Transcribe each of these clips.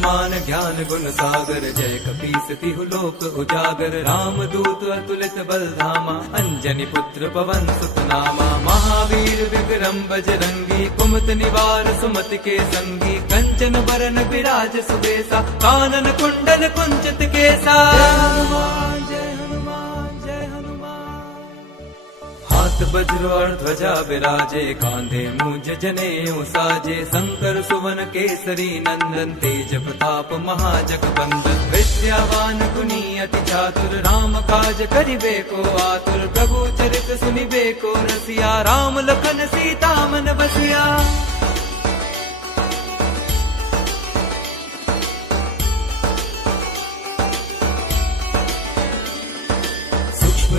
हनुमान ज्ञान गुण सागर, जय कपीस तिहु लोक उजागर। राम दूत अतुलित बल धामा, अंजनी पुत्र पवन सुत नामा। महावीर विक्रम बजरंगी, कुमत निवार सुमति के संगी। कंचन बरन विराज सुबेसा, कानन कुंडल कुंचित केसा। हाथ वज्र और ध्वजा विराजे, कांधे मूंज जनेऊ साजे। शंकर सुवन केसरी नंदन, तेज प्रताप महाजगबंदन। विद्यावान गुणी अति चातुर, राम काज करिबे को आतुर। प्रभु चरित सुनिबे को रसिया, राम लखन सीता मन बसिया।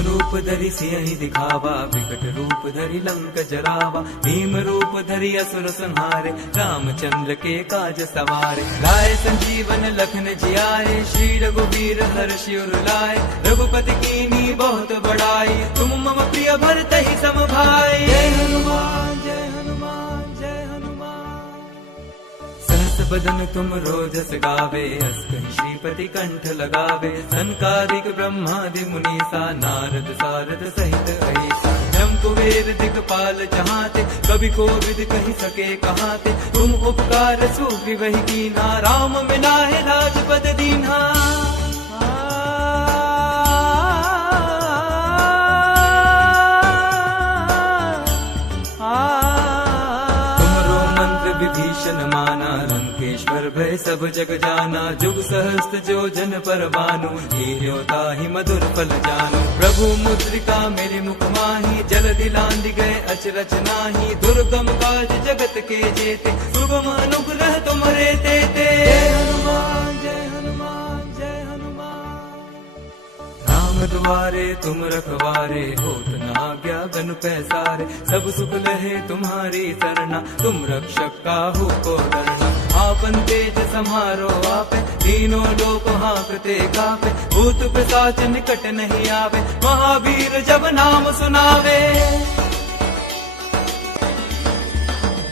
रूप धरि सियहि दिखावा, विकट रूप धरि लंक जरावा। भीम रूप धरि असुर संहारे, रामचंद्र के काज सवारे। लाए संजीवन लखन जियाए, श्री रघुवीर हर्षि उर लाए। रघुपति कीन्ही बहुत बड़ाई, तुम मम प्रिय भरतहि सम भाई। जय हनुमान जय हनुमान जय हनुमान। सहस बदन तुम रोजस गावे, अस कहि श्रीपति कंठ लगावे। सनकादिक ब्रह्मादि मुनीसा, नारद सारद सहित अहिसा। ब्रह्म कुबेर दिक्पाल जहाते, कवि कोविद कहि सके कहाते। तुम उपकार सुग्रीवहि कीन्हा, राम मिलाए राजपद दीन्हा। विभीषण माना, लंकेश्वर भय सब जग जाना। जुग सहस्त्र जो जन पर भानु, हीरो ताहि मधुर फल जानु। प्रभु मुद्रिका मेरे मुख माही, जलधि लांघि गए अचरज नाही। दुर्गम काज जगत के जेते, सुगम अनुग्रह तुम्हारे तेते। जय हनुमान जय हनुमान जय हनुमान। राम द्वारे तुम रखवारे, होत न आज्ञा गनु पैसारे। सब सुख लहे तुम्हारी सरना, तुम रक्षक काहू को डरना। आपन तेज समारो आपे, तीनों लोक हांकते कापे। भूत पिशाच निकट नहीं आवे, महावीर जब नाम सुनावे।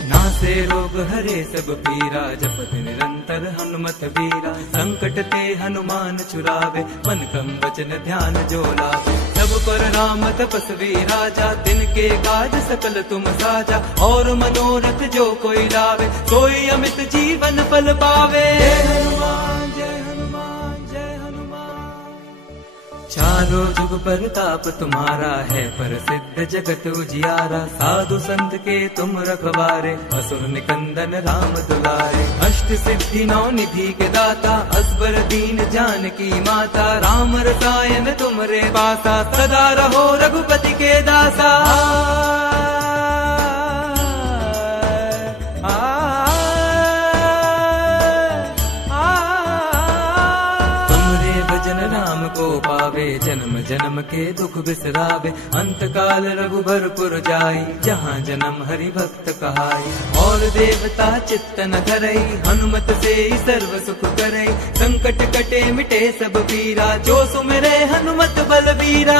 नासे रोग हरे सब पीरा, जपत निरंतर हनुमत वीरा। संकट ते हनुमान छुड़ावे, मन क्रम वचन ध्यान जो लावे। सब पर राम तपस्वी राजा, दिन के काज सकल तुम साजा। और मनोरथ जो कोई लावे, सोई अमित जीवन फल पावे। जय हनुमान जय हनुमान जय हनुमान। चारों जुग परताप तुम्हारा है, प्रसिद्ध जगत उजियारा। साधु संत के तुम रखवारे, असुर निकंदन राम दुलारे। अष्ट सिद्धि नौ निधि के दाता, असबर दीन जानकी माता। राम रसायन तुमरे पासा, सदा रहो रघुपति के दासा। राम को पावे, जन्म जन्म के दुख बिसरावे। अंत काल रघुबरपुर जाई, जहाँ जन्म हरि भक्त कहाई। और देवता चित्त न धरई, हनुमत से सर्व सुख करई। संकट कटे मिटे सब पीरा, जो सुमिरे हनुमत बलबीरा।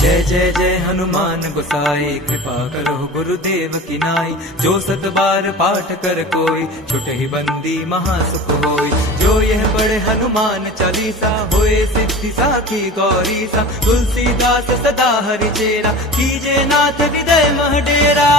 जय जय जय हनुमान गोसाई, कृपा करो गुरुदेव की नाई। जो सत बार पाठ कर कोई, छुटहि बंदी महासुख होई। जो यह पढ़े हनुमान चालीसा, होए सिद्धि साखी गौरी सा। तुलसीदास सदा हरि चेरा, कीजे नाथ हृदय मह डेरा।